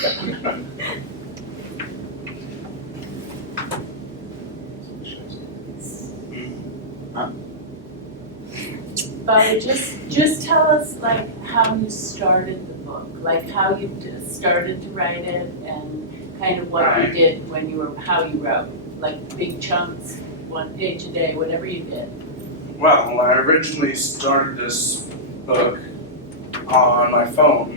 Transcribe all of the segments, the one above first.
But just tell us like how you started the book, like how you started to write it, and kind of what you did when you were, how you wrote, like big chunks, 1 page a day, whatever you did. Well, I originally started this book on my phone.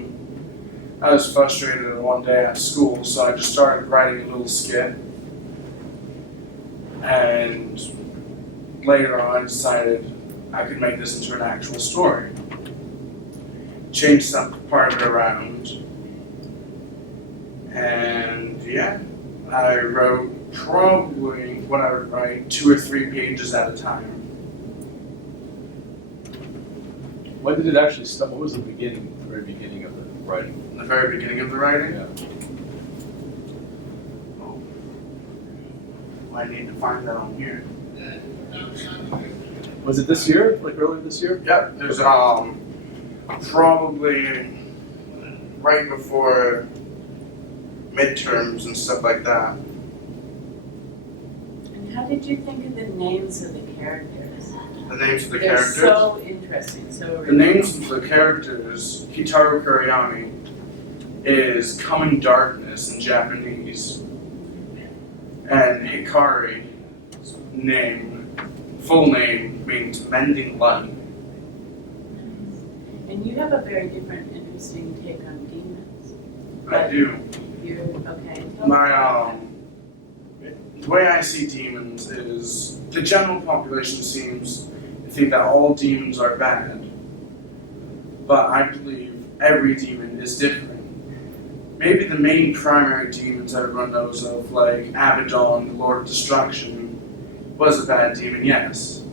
I was frustrated one day at school, so I just started writing a little skit. And later on, I decided I could make this into an actual story. Changed some part of it around. And yeah, I wrote probably what I would write 2 or 3 pages at a time. When did it actually start? What was the beginning, the very beginning of the writing? The very beginning of the writing? Yeah. Oh. I need to find that on here. Was it this year? Like earlier this year? Yep, there's probably right before midterms and stuff like that. And how did you think of the names of the characters? The names of the They're characters. so interesting, so The original. names of the characters, Hitaru Kuriyami is coming darkness in Japanese. And Hikari's full name means mending light. And you have a very different, interesting take on demons. I do. Okay. The way I see demons is the general population seems to think that all demons are bad, but I believe every demon is different. Maybe the main primary demons everyone knows of, like Abaddon, the Lord of Destruction, was a bad demon, yes.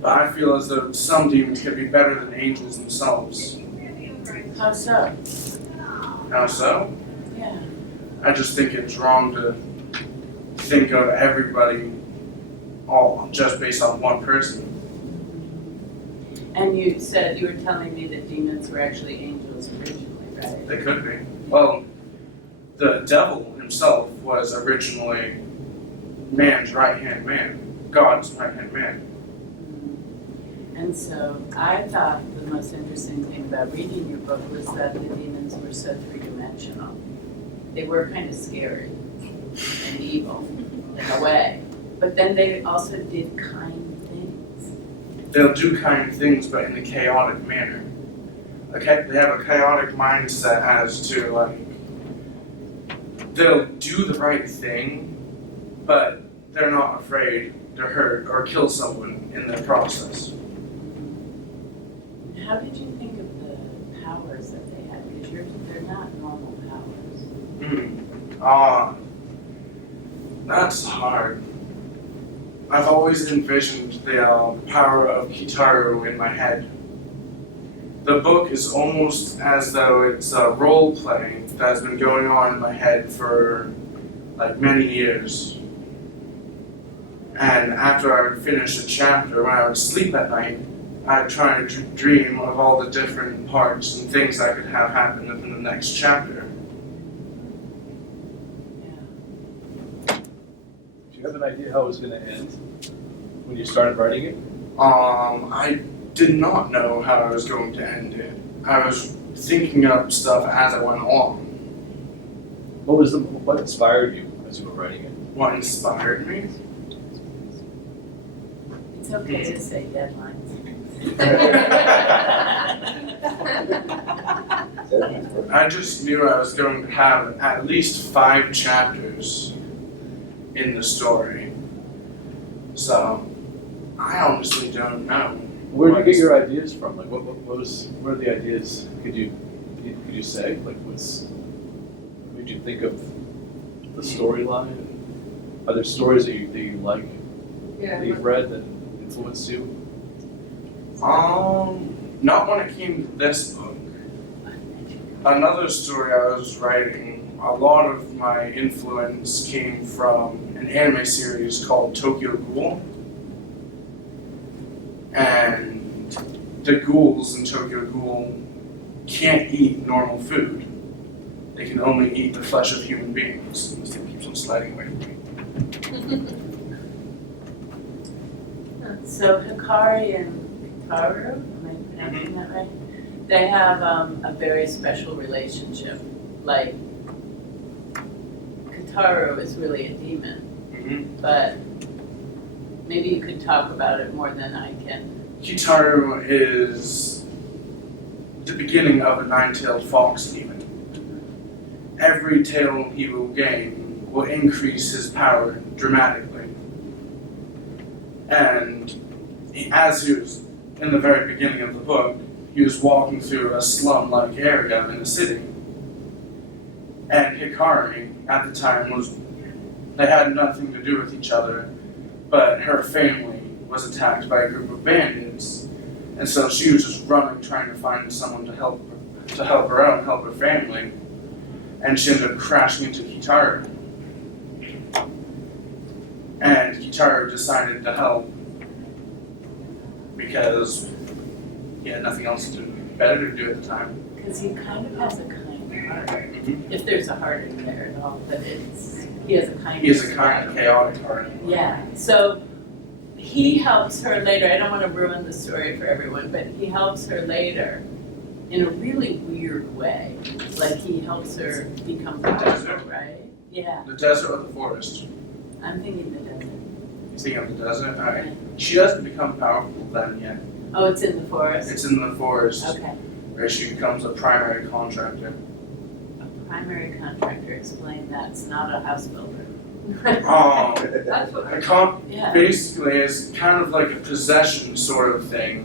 But I feel as though some demons can be better than angels themselves. How so? How so? Yeah. I just think it's wrong to think of everybody all just based on one person. And you said, you were telling me that demons were actually angels originally, right? They could be. Well, the devil himself was originally man's right-hand man, God's right-hand man. And so I thought the most interesting thing about reading your book was that the demons were so three-dimensional. They were kind of scary and evil in a way, but then they also did kind things. They'll do kind things, but in a chaotic manner. Okay, they have a chaotic mindset as to, like, they'll do the right thing, but they're not afraid to hurt or kill someone in the process. How did you think of the powers that they had? Because they're not normal powers. That's hard. I've always envisioned the power of Hitaru in my head. The book is almost as though it's a role play that has been going on in my head for like many years. And after I would finish a chapter, when I would sleep at night, I'd try to dream of all the different parts and things I could have happen in the next chapter. Yeah. Do you have an idea how it was going to end when you started writing it? I did not know how I was going to end it. I was thinking up stuff as I went along. What inspired you as you were writing it? What inspired me? It's okay to say deadlines. I just knew I was going to have at least 5 chapters in the story. So, I honestly don't know. Where did you get your ideas from? Like, what are the ideas? Could you say? Like, what did you think of the storyline? Are there stories that you like, that you've read that influenced you? Not when it came to this book. Another story I was writing, a lot of my influence came from an anime series called Tokyo Ghoul. And the ghouls in Tokyo Ghoul can't eat normal food. they can only eat the flesh of human beings. This thing keeps on sliding away from me. So Hikari and Kitaru, am I pronouncing that right? They have a very special relationship. Like, Kitaru is really a demon, but maybe you could talk about it more than I can. Kitaru is the beginning of a nine-tailed fox demon. Every tail he will gain will increase his power dramatically. And as he was in the very beginning of the book, he was walking through a slum-like area in the city. And Hikari, at the time, they had nothing to do with each other, but her family was attacked by a group of bandits. And so she was just running, trying to find someone to help her out and help her family. And she ended up crashing into Kitaru. And Kitaru decided to help because he had nothing else better to do at the time. Because he kind of has a kind heart. If there's a heart in there at all, but he has a kind. He has a kind of chaotic heart. Yeah. So he helps her later. I don't want to ruin the story for everyone, but he helps her later in a really weird way. Like he helps her become powerful, right? Yeah. The desert or the forest? I'm thinking the desert. You think of the desert? Alright. She doesn't become powerful then yet. Oh, it's in the forest? It's in the forest Okay. where she becomes a primary contractor. A primary contractor, explain that's not a house builder. That's what Yeah. basically is kind of like a possession sort of thing,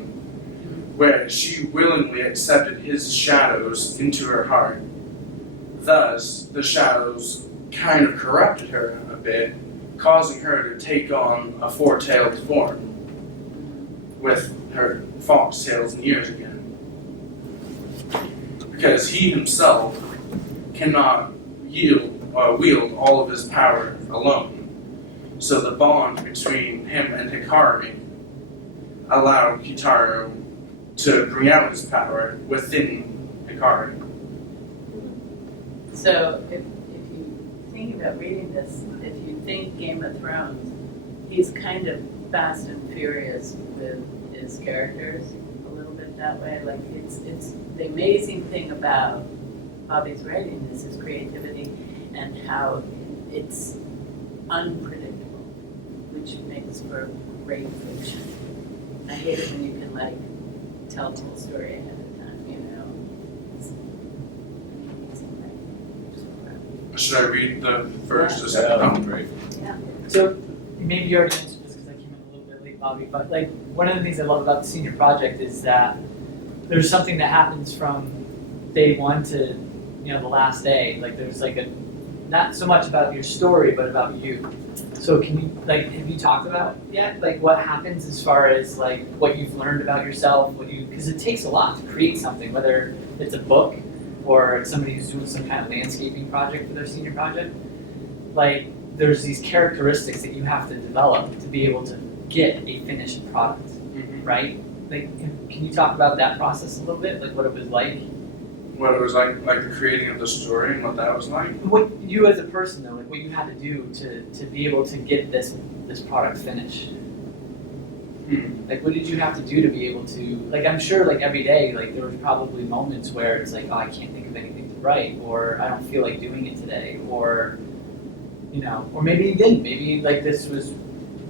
where she willingly accepted his shadows into her heart. Thus, the shadows kind of corrupted her a bit, causing her to take on a four-tailed form with her fox tails and ears again. Because he himself cannot wield all of his power alone. So the bond between him and Hikari allowed Kitaru to bring out his power within Hikari. So if you think about reading this, if you think Game of Thrones, he's kind of fast and furious with his characters a little bit that way. Like it's the amazing thing about Bobby's writing is his creativity and how it's unpredictable, which makes for great fiction. I hate it when you can like tell the whole story ahead of time, you know. It's amazing writing. Should I read the first or Yeah, second? that would be great. So maybe you already answered this because I came in a little bit late, Bobby, but like one of the things I love about the senior project is that there's something that happens from day one to the last day. Like there's like not so much about your story, but about you. So can you have you talked about yet like what happens as far as like what you've learned about yourself, because it takes a lot to create something, whether it's a book or it's somebody who's doing some kind of landscaping project for their senior project. Like there's these characteristics that you have to develop to be able to get a finished product, right? Like can you talk about that process a little bit, like what it was like? What it was like the creating of the story and what that was like. What you as a person though, like what you had to do to be able to get this product finished. Like what did you have to do to be able to, like I'm sure like every day, like there was probably moments where it's like, oh, I can't think of anything to write, or I don't feel like doing it today, or or maybe you didn't. Maybe like this was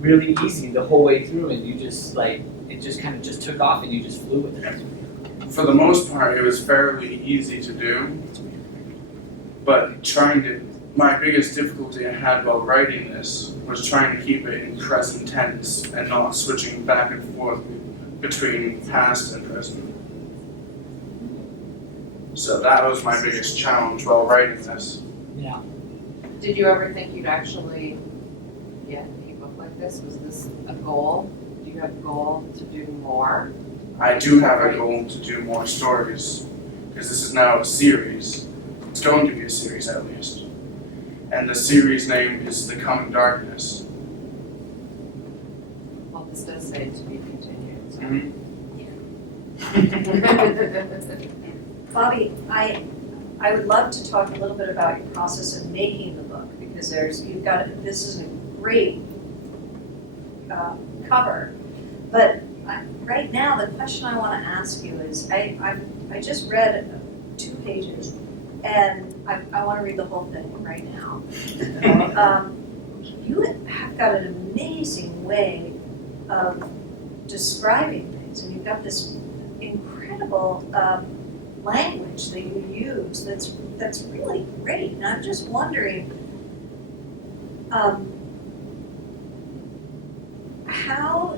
really easy the whole way through and you just like, it just kind of just took off and you just flew with it. For the most part, it was fairly easy to do, but my biggest difficulty I had while writing this was trying to keep it in present tense and not switching back and forth between past and present. So that was my biggest challenge while writing this. Yeah. Did you ever think you'd actually get a book like this? Was this a goal? Do you have a goal to do more? I do have a goal to do more stories, because this is now a series. It's going to be a series at least. And the series name is The Coming Darkness. Well, this does say to be continued, so. Bobby, I I would love to talk a little bit about your process of making the book, because this is a great cover. But right now, the question I want to ask you is, I just read 2 pages, and I want to read the whole thing right now. You have got an amazing way of describing things, and you've got this incredible language that you use that's really great. And I'm just wondering, how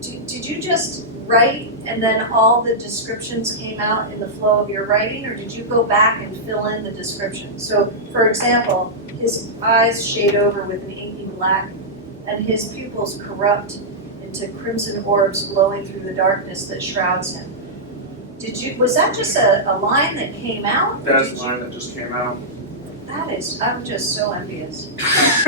did you just write and then all the descriptions came out in the flow of your writing, or did you go back and fill in the descriptions? So, for example, his eyes shade over with an inky black, and his pupils corrupt into crimson orbs glowing through the darkness that shrouds him. Was that just a line that came out? That's the line that just came out. I'm just so envious. That's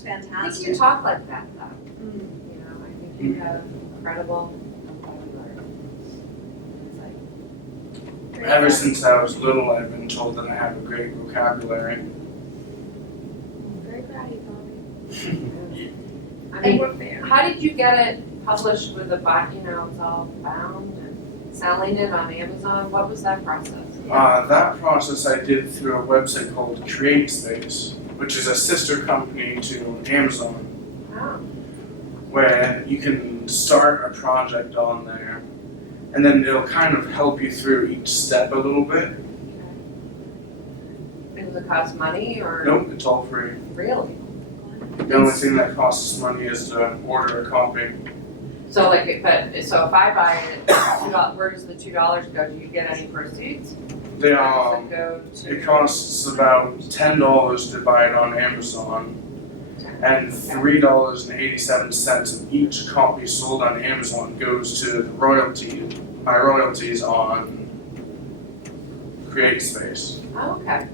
I fantastic. think you talk like that though. Mm. You know, I think you have incredible vocabulary. It's like, Ever since I was little, I've been told that I have a great vocabulary. very proud of you, Bobby. I And mean, we're fair. how did you get it published with the it's all bound and selling it on Amazon? What was that process? That process I did through a website called CreateSpace, which is a sister company to Amazon, Wow. where you can start a project on there, and then it'll kind of help you through each step a little bit. And does it cost money or? Nope, it's all free. Really? The only thing that costs money is to order a copy. So like, if I buy it, where does the $2 go? Do you get any proceeds? They Or does it go to? It costs about $10 to buy it on Amazon, and $3.87 of each copy sold on Amazon goes to my royalties on CreateSpace. Oh, okay.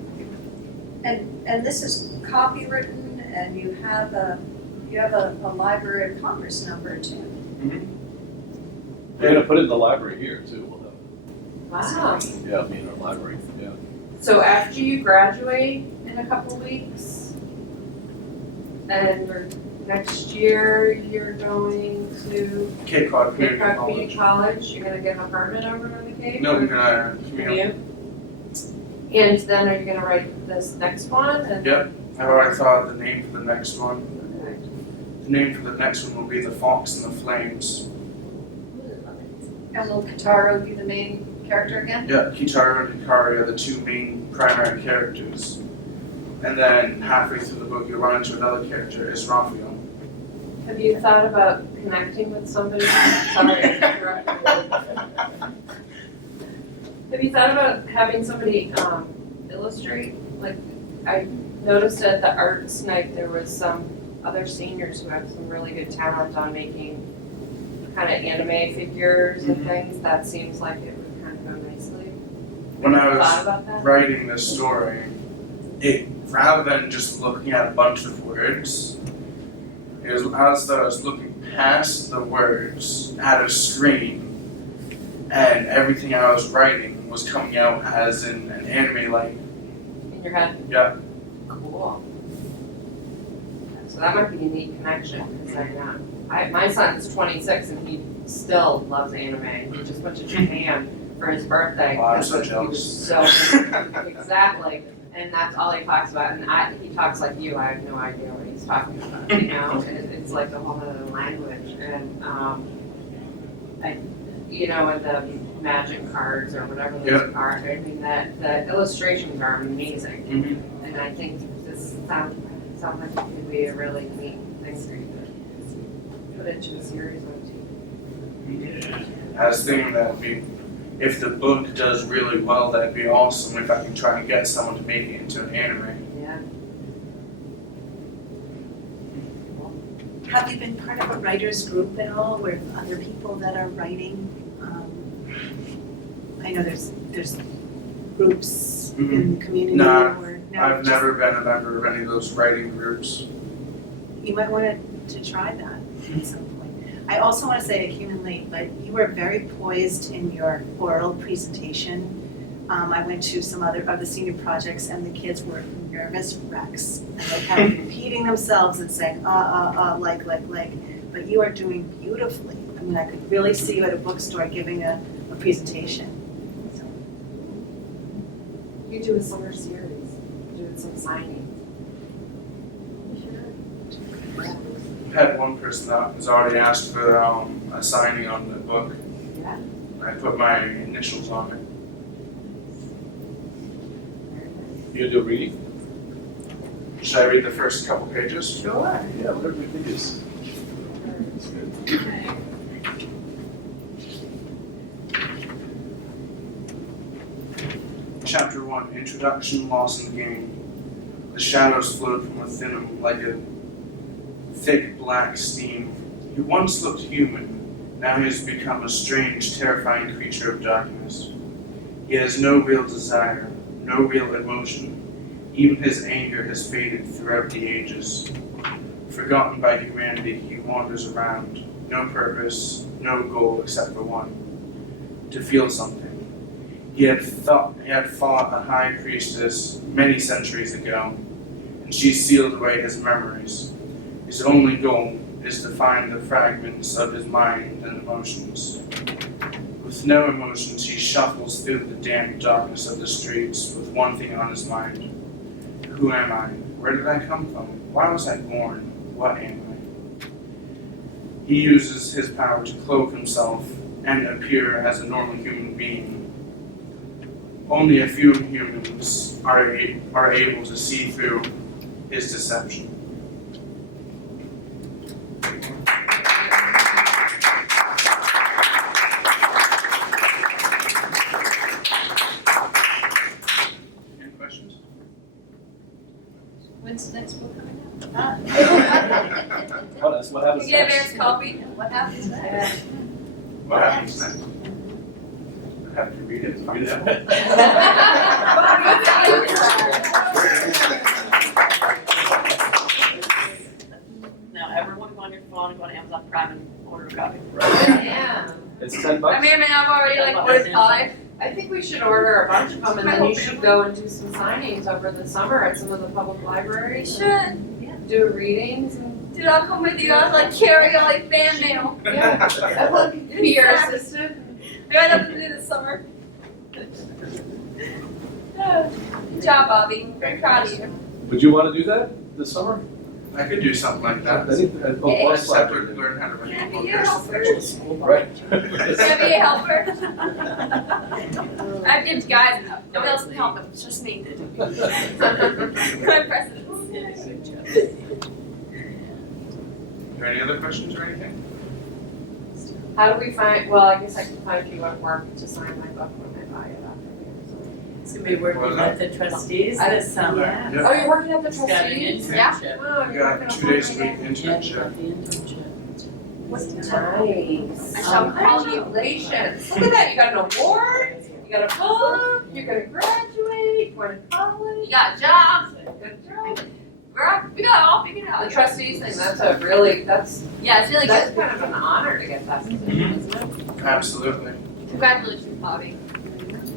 And this is copywritten, and you have a Library of Congress number too. We're gonna put it in the library here too, we'll have, Wow. yeah, I mean, our library, yeah. So after you graduate in a couple weeks, and next year you're going to Cape Cod Cape Community Cod College. Community College, you're gonna get an apartment over on the Cape? No, we're gonna Commute? And then are you gonna write this next one and? Yep. I've already thought of the name for the next one. Okay. The name for the next one will be The Fox and the Flames. And will Kataro be the main character again? Yeah, Kitaro and Hikari are the 2 main primary characters. And then halfway through the book, you'll run into another character, is Raphael. Have you thought about connecting with somebody? Sorry, I interrupted you. Have you thought about having somebody illustrate? Like, I noticed at the arts night there was some other seniors who have some really good talent on making kind of anime figures and things. That seems like it would kind of go nicely. When I Have you thought was about that? writing this story, rather than just looking at a bunch of words, it was as though I was looking past the words at a screen, and everything I was writing was coming out as in an anime like. In your head? Yeah. Cool. So that might be a neat connection, because my son's 26 and he still loves anime. He just went to Japan for his birthday. Oh, I'm so because he was so exactly, and that's all he talks about. And he talks like you. I have no idea what he's talking about. You know, it's like a whole other language. And and the magic cards or whatever those are. I mean, the illustrations are amazing. Mm-hmm. And I think this sounds like it could be a really neat thing for you to put into a series on TV. I was thinking that would be, if the book does really well, that'd be awesome if I can try and get someone to make it into an anime. Yeah. Have you been part of a writer's group at all, with other people that are writing? I know there's groups in the community. No, or I've just- never been a member of any of those writing groups. You might want to try that at some point. I also want to say I came in late, but you were very poised in your oral presentation. I went to some other of the senior projects and the kids were nervous wrecks. And they kept repeating themselves and saying, like. But you are doing beautifully. I mean, I could really see you at a bookstore giving a presentation. So, You do a summer series, doing some signings. I've had one person that has already asked for a signing on the book. Yeah. I put my initials on it. You gonna do a reading? Should I read the first couple pages? Sure. Yeah, whatever you think is. That's good. Chapter 1, Introduction, Loss and Gain. The shadows flowed from within him like a thick black steam. He once looked human, now he has become a strange, terrifying creature of darkness. He has no real desire, no real emotion. Even his anger has faded throughout the ages. Forgotten by humanity, he wanders around, no purpose, no goal except for one, to feel something. He had fought a high priestess many centuries ago, and she sealed away his memories. His only goal is to find the fragments of his mind and emotions. With no emotions, he shuffles through the damp darkness of the streets with one thing on his mind. Who am I? Where did I come from? Why was I born? What am I? He uses his power to cloak himself and appear as a normal human being. Only a few humans are able to see through his deception. Any questions? When's the next book coming What else? What happens You get a next? Mayor's copy? What happens next? What happens next? I have to read it. Read it. Now, everyone go on your phone and go to Amazon Prime and order a copy. Yeah. It's $10. I mean, I've already like ordered 5. I think we should order a bunch of them and then you should go and do some signings over the summer at some of the public libraries. Should. Do readings and. Dude, I'll come with you. I'll like carry a like fan mail. Yeah. I will be your assistant. I got nothing to do this summer. Good job, Bobby. Very proud of you. Would you want to do that this summer? I could do something like that. I think, most Except libraries to learn how to Can I write be book. your helper? Right. Can I be a helper? I have gives guys. Nobody else can help him. It's just me. My president. Are there any other questions or anything? How do we find, well, I guess I can find you at work to sign my book when I buy it after He's gonna be working What was with the trustees I- this summer. Yeah. Oh, you're working at the He's got an trustees? internship. Oh, We you're got working 2 days a week Yeah, he's internship. got the internship. Nice. I shall call you Congratulations. Look at that, you got an award, you got a book, you're gonna graduate, going to college. You got jobs. Good job. We got it all figured The out. trustees thing, that's a really, that's Yeah, it's really that's good. kind of an honor to get that position, isn't it? Absolutely. Congratulations, Bobby.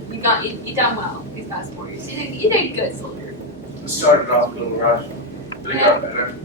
You done well these past 4 years. You did good, soldier. It started off a little rough, but it got better.